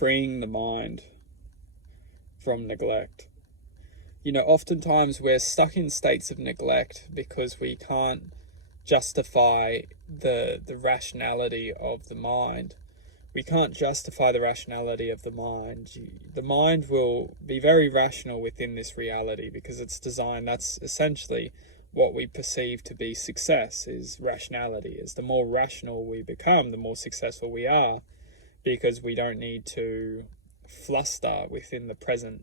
freeing the mind from neglect. Oftentimes we're stuck in states of neglect because we can't justify the rationality of the mind. We can't justify the rationality of the mind. The mind will be very rational within this reality because it's designed. That's essentially what we perceive to be success, is rationality. Is the more rational we become, the more successful we are, because we don't need to fluster within the present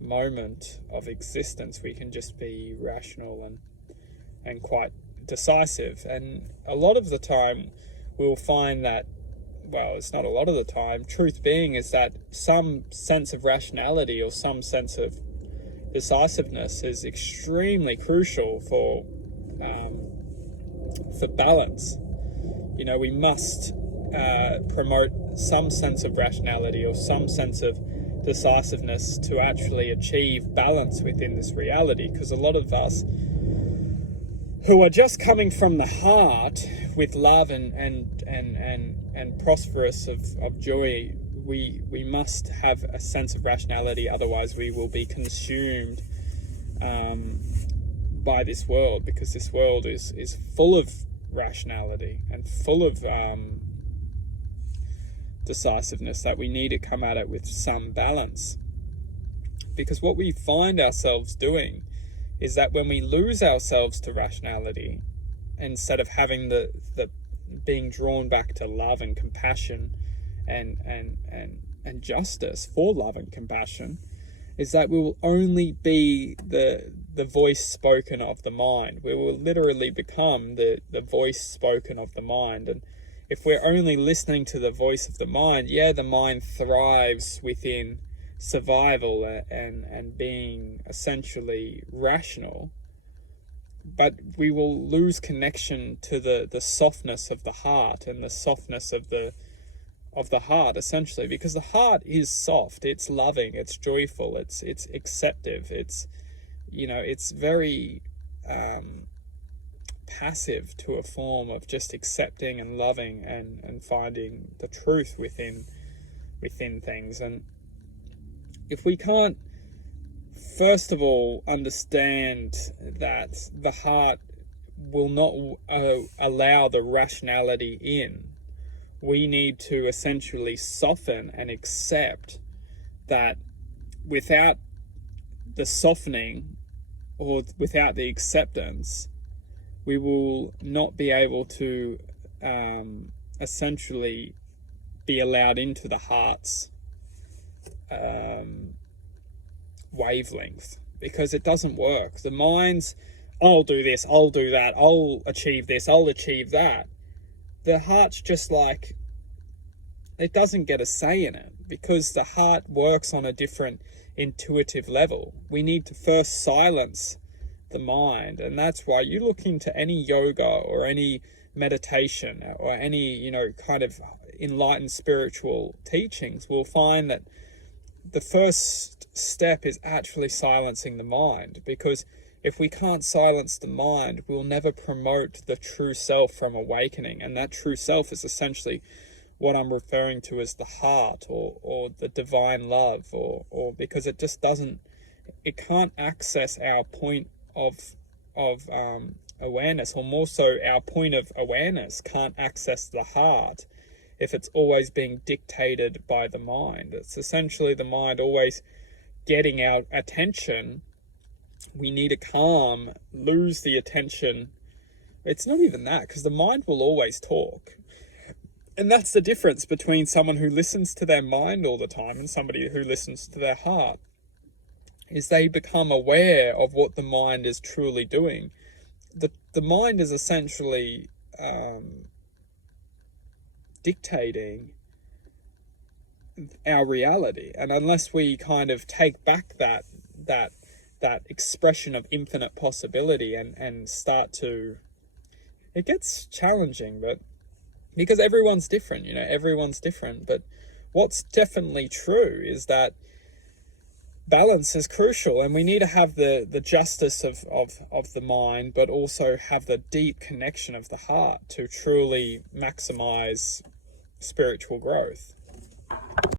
moment of existence. We can just be rational and quite decisive. And a lot of the time we'll find that, well, it's not a lot of the time, truth being is that some sense of rationality or some sense of decisiveness is extremely crucial for balance. We must promote some sense of rationality or some sense of decisiveness to actually achieve balance within this reality, because a lot of us who are just coming from the heart with love and prosperous of joy, we must have a sense of rationality, otherwise we will be consumed by this world, because this world is full of rationality and full of decisiveness, that we need to come at it with some balance. Because what we find ourselves doing is that when we lose ourselves to rationality, instead of having the being drawn back to love and compassion and justice for love and compassion, is that we will only be the voice spoken of the mind. We will literally become the voice spoken of the mind. And if we're only listening to the voice of the mind, the mind thrives within survival and being essentially rational, but we will lose connection to the softness of the heart and the softness of the heart, essentially, because the heart is soft, it's loving, it's joyful, it's acceptive, it's very passive to a form of just accepting and loving and finding the truth within things. And if we can't, first of all, understand that the heart will not allow the rationality in, we need to essentially soften and accept that without the softening or without the acceptance, we will not be able to essentially be allowed into the heart's wavelength, because it doesn't work. The mind's, I'll do this, I'll do that, I'll achieve this, I'll achieve that. The heart's just like, it doesn't get a say in it, because the heart works on a different intuitive level. We need to first silence the mind, and that's why you look into any yoga or any meditation or any kind of enlightened spiritual teachings, we'll find that the first step is actually silencing the mind, because if we can't silence the mind, we'll never promote the true self from awakening. And that true self is essentially what I'm referring to as the heart or the divine love, or because it just doesn't, it can't access our point of awareness, or more so our point of awareness can't access the heart if it's always being dictated by the mind. It's essentially the mind always getting our attention. We need to calm, lose the attention. It's not even that, because the mind will always talk. And that's the difference between someone who listens to their mind all the time and somebody who listens to their heart, is they become aware of what the mind is truly doing. The mind is essentially dictating our reality, and unless we kind of take back that expression of infinite possibility and start to, it gets challenging, but because everyone's different, everyone's different. But what's definitely true is that balance is crucial, and we need to have the justice of the mind, but also have the deep connection of the heart to truly maximize spiritual growth.